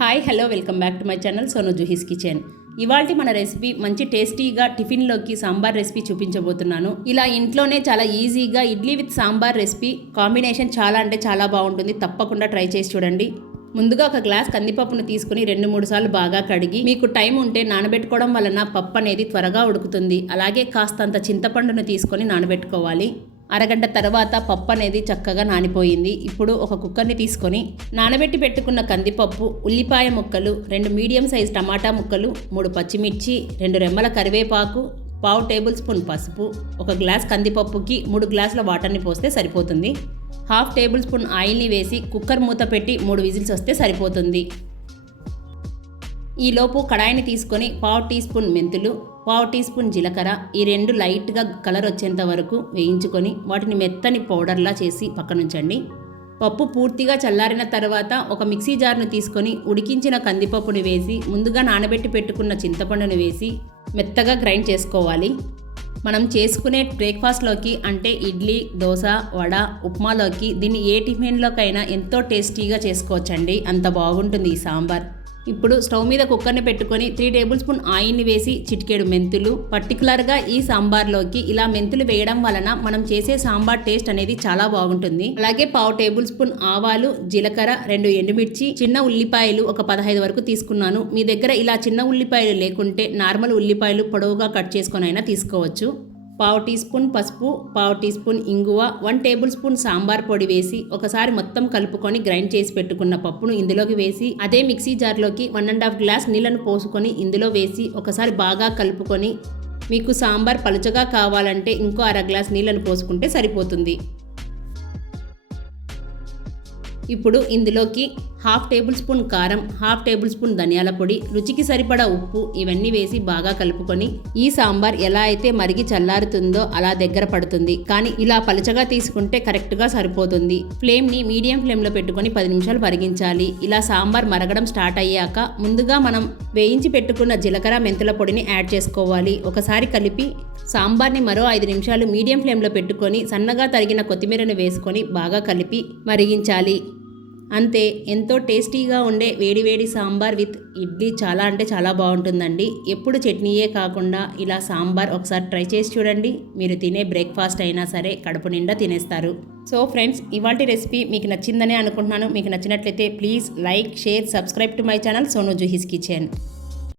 Hi hello welcome back to my channel Sonu Juhi's kitchen. ఇవాల్టి మన recipe మంచి టేస్టీగా టిఫిన్లోకి సాంబార్ రెసిపీ చూపించబోతున్నాను. ఇలా ఇంట్లోనే చాలా ఈజీగా idli with sambar recipe combination చాలా అంటే చాలా బాగుంటుంది. తప్పకుండా ట్రై చేసి చూడండి. ముందుగా ఒక గ్లాస్ కందిపప్పును తీసుకుని 2-3 సార్లు బాగా కడిగి, మీకు టైం ఉంటే నానబెట్టుకోవడం వలన పప్పు అనేది త్వరగా ఉడుకుతుంది. అలాగే కాస్తంత చింతపండును తీసుకొని నానబెట్టుకోవాలి. అరగంట తర్వాత పప్పు అనేది చక్కగా నానిపోయింది. ఇప్పుడు ఒక కుక్కర్ని తీసుకొని నానబెట్టి పెట్టుకున్న కందిపప్పు, ఉల్లిపాయ ముక్కలు, 2 మీడియం సైజ్ టమాటా ముక్కలు, 3 పచ్చిమిర్చి, 2 రెమ్మల కరివేపాకు, 1/2 టేబుల్ స్పూన్ పసుపు, ఒక గ్లాస్ కందిపప్పుకి 3 గ్లాసుల వాటర్ని పోస్తే సరిపోతుంది. 1/2 టేబుల్ స్పూన్ ఆయిల్ని వేసి కుక్కర్ మూత పెట్టి 3 విజిల్స్ వస్తే సరిపోతుంది. ఈలోపు కడాయిని తీసుకొని 1/2 టీ స్పూన్ మెంతులు, 1/2 టీ స్పూన్ జీలకర్ర, ఈ 2 లైట్గా కలర్ వచ్చేంత వరకు వేయించుకొని వాటిని మెత్తని పౌడర్లా చేసి పక్కనుంచండి. పప్పు పూర్తిగా చల్లారిన తర్వాత ఒక మిక్సీ జార్ను తీసుకొని ఉడికించిన కందిపప్పుని వేసి, ముందుగా నానబెట్టి పెట్టుకున్న చింతపండును వేసి మెత్తగా గ్రైండ్ చేసుకోవాలి. మనం చేసుకునే బ్రేక్ఫాస్ట్లోకి అంటే ఇడ్లీ, దోశ, వడ, ఉప్మాలోకి దీన్ని ఏ టిఫిన్లోకైనా ఎంతో టేస్టీగా చేసుకోవచ్చండి. అంత బాగుంటుంది ఈ సాంబార్. ఇప్పుడు స్టవ్ మీద కుక్కర్ని పెట్టుకొని 3 టేబుల్ స్పూన్ ఆయిల్ని వేసి చిటికెడు మెంతులు, పర్టికులర్గా ఈ సాంబార్లోకి ఇలా మెంతులు వేయడం వలన మనం చేసే సాంబార్ టేస్ట్ అనేది చాలా బాగుంటుంది. అలాగే 1/2 టేబుల్ స్పూన్ ఆవాలు, జీలకర్ర, 2 ఎండుమిర్చి, చిన్న ఉల్లిపాయలు ఒక 15 వరకు తీసుకున్నాను. మీ దగ్గర ఇలా చిన్న ఉల్లిపాయలు లేకుంటే నార్మల్ ఉల్లిపాయలు పొడవుగా కట్ చేసుకొని అయినా తీసుకోవచ్చు. 1/2 టీ స్పూన్ పసుపు, 1/2 టీ స్పూన్ ఇంగువ, 1 టేబుల్ స్పూన్ సాంబార్ పొడి వేసి ఒకసారి మొత్తం కలుపుకొని గ్రైండ్ చేసి పెట్టుకున్న పప్పును ఇందులోకి వేసి, అదే మిక్సీ జార్లోకి 1.5 గ్లాస్ నీళ్లను పోసుకొని ఇందులో వేసి ఒకసారి బాగా కలుపుకొని, మీకు సాంబార్ పలుచగా కావాలంటే ఇంకో 1/2 గ్లాస్ నీళ్లను పోసుకుంటే సరిపోతుంది. ఇప్పుడు ఇందులోకి 1/2 టేబుల్ స్పూన్ కారం, 1/2 టేబుల్ స్పూన్ ధనియాల పొడి, రుచికి సరిపడా ఉప్పు ఇవన్నీ వేసి బాగా కలుపుకొని, ఈ సాంబార్ ఎలా అయితే మరిగి చల్లారుతుందో అలా దగ్గర పడుతుంది. కానీ ఇలా పలుచగా తీసుకుంటే కరెక్ట్గా సరిపోతుంది. ఫ్లేమ్ని మీడియం ఫ్లేమ్లో పెట్టుకొని 10 నిమిషాలు మరిగించాలి. ఇలా సాంబార్ మరగడం స్టార్ట్ అయ్యాక ముందుగా మనం వేయించి పెట్టుకున్న జీలకర్ర, మెంతుల పొడిని యాడ్ చేసుకోవాలి. ఒకసారి కలిపి సాంబార్ని మరో 5 నిమిషాలు మీడియం ఫ్లేమ్లో పెట్టుకొని సన్నగా తరిగిన కొత్తిమీరను వేసుకొని బాగా కలిపి మరిగించాలి. అంతే, ఎంతో టేస్టీగా ఉండే వేడివేడి సాంబార్ విత్ ఇడ్లీ చాలా అంటే చాలా బాగుంటుందండి. ఎప్పుడు చట్నీయే కాకుండా ఇలా సాంబార్ ఒకసారి ట్రై చేసి చూడండి. మీరు తినే బ్రేక్ఫాస్ట్ అయినా సరే కడుపు నిండా తినేస్తారు. సో ఫ్రెండ్స్, ఇవాల్టి రెసిపీ మీకు నచ్చిందనే అనుకుంటున్నాను. మీకు నచ్చినట్లయితే please like, share, subscribe to my channel Sonu Juhi's kitchen.